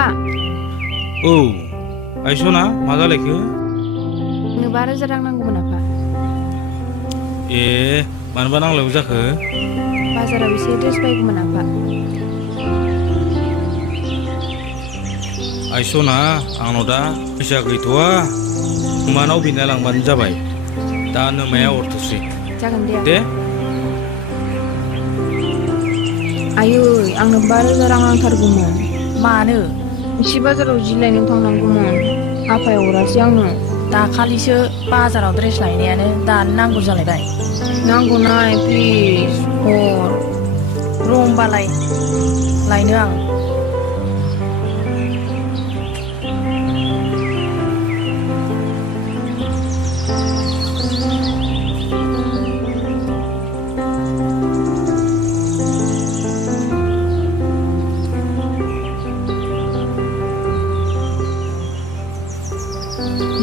आफा औ आइसना मा जालायखो? नो 12,000 रां नांगौमोन आफा। ए मानोबा नांलायगौ जाखो? बाजाराव एसे ड्रेस बायगौमोन आफा। आइसना आंनाव दा फैसा गैथ'वा नोमानाव बिना लांबानो जाबाय। दा नोमाया हरथोसै जागोन दे दे। आफा। आयै आंनो 12,000 रां नांथारगौमोन। मानो? एसे बाजाराव जि लायनो थांनांगौमोन। आफाया हरासै आंनो। दाखालिसो बाजाराव ड्रेस लायनायानो दानो नांगौ जालायबाय। नांगौना प्लिज हर। र' होमबालाय लायनो आं।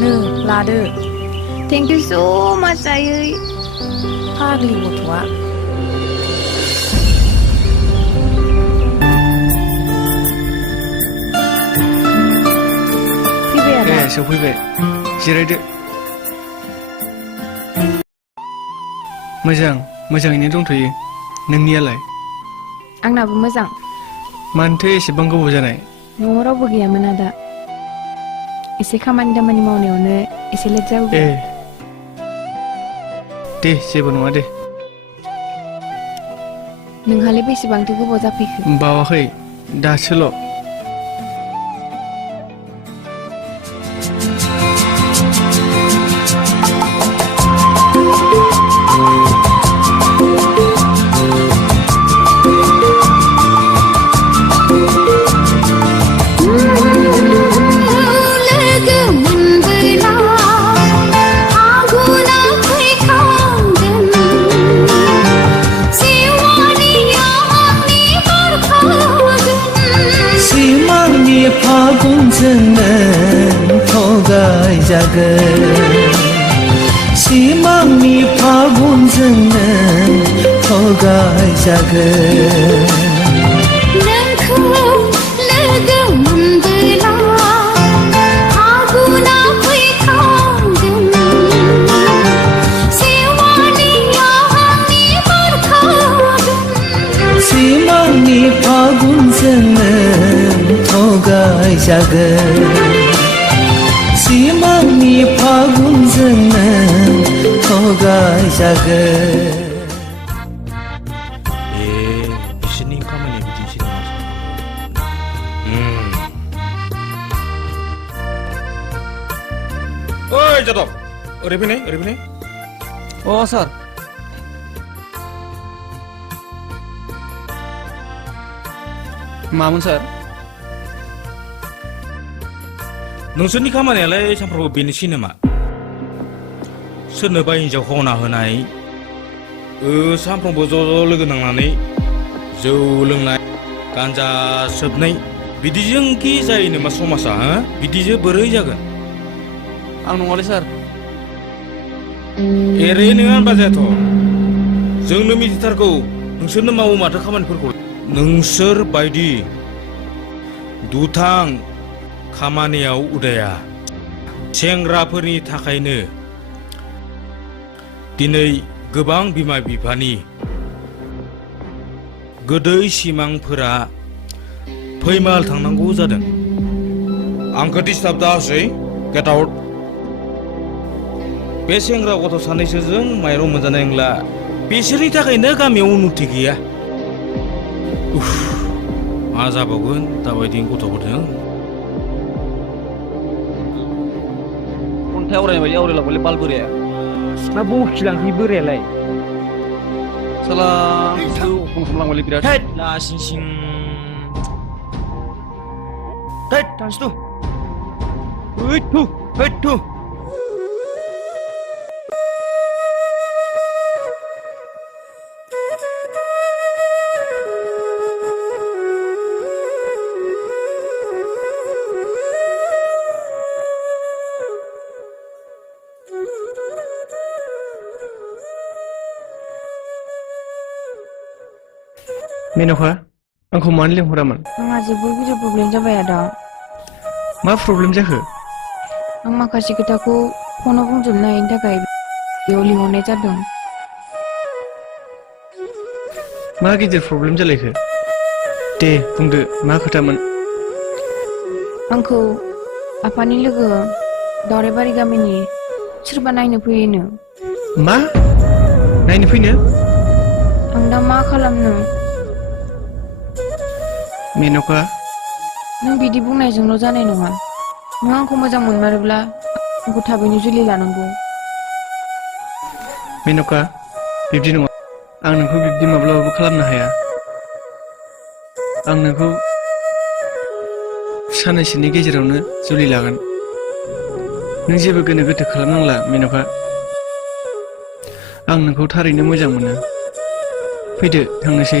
नो लादो। थेंक इउ स' माच आयै। फाग्लि गथ'आ। फैबाय आदा। ए सफैबाय जिरायदो। मोजाङैनो दंथ'यो। नोंनियालाय? आंनाबो मोजां। मानोथो एसेबां गोबाव जानाय? न'आव रावबो गैयामोन आदा। एसे खामानि दामानि मावनायावनो एसे लेट जाबोबाय। ए दे जेबो नङा दे। नोंहालाय बेसेबांथो गोबाव जाफैखो? बावाखै दासोल'। सिमांनि फागुनजों नों थगायजागोन नोंखौ लोगो मोनबोला फागुना फैखागोन सेवालिया आंनि बारखागोन सिमांनि फागुनजों नों थगायजागोन सिमांनि फागुनजों नों थगायजागोन। बिसोरनि खामानिया बिदिनोसै नामा? ओइ जादब ओरै फैनाय। अ सार। मामोन सार? नोंसोरनि खामानियालाय सानफ्रोमबो बेनोसै नामा? सोरनोबा हिन्जाव खावना होनाय, सानफ्रोमबो ज' लोगो नांनानै जौ लोंनाय, गान्जा सोबनाय, बिदिजोंखि जायो नामा समाजा? बिदिजों बोरै जागोन? आं नङालै सार। एरै नोङा होनबा जायाथ'। जोंनो मिथिथारगौ नोंसोरनो मावो माथो खामानिफोरखौ। नोंसोर बायदि दुथां खामानियाव उदाया सेंग्राफोरनि थाखायनो दिनै गोबां बिमा बिफानि गोदै सिमांफोरा फैमाल थांनांगौ जादों। आंखौ डिस्टार्ब दाहोसै। Get out. बे सेंग्रा गथ' सानैसोजों माइरं मोनजानाय नंला। बिसोरनि थाखायनो गामियाव उन्नति गैया। मा जाबावगोन दाबायदि गथ'फोरजों? अन्थाइ आवरायनाय बायदि आवरायलांबायलै बाल बोराया। मा बखिलांखै बोरायालाय? साला फन खालामलांबायलै बिराद। लासिं सिं थांसै थु। मेन'का आंखौ मानो लिंहरामोन? आंहा जोबोद गिदिर प्रब्लेम जाबाय आदा। मा प्रब्लेम जाखो? आं माखासे खोथाखौ फनाव बुंजोबनो हायैनि थाखाय बेयाव लिंहरनाय जादों। मा गिदिर प्रब्लेम जालायखो? दे बुंदो मा खोथामोन? आंखौ आफानि लोगो दावराइबारि गामिनि सोरबा नायनो फैयोनो। मा? नायनो फैनो? आं दा मा खालामनो? मेन'का नों बिदि बुंनायजोंल' जानाय नङा। नों आंखौ मोजां मोनमारोब्ला आंखौ थाबैनो जुलि लानांगौ। मेन'का बिब्दि नङा। आं नोंखौ बिब्दि माब्लाबाबो खालामनो हाया। आं नोंखौ साननैसोनि गेजेरावनो जुलि लागोन। नों जेबो गोनो गोथो खालामनांला मेन'का। आं नोंखौ थारैनो मोजां मोनो। फैदो थांनोसै।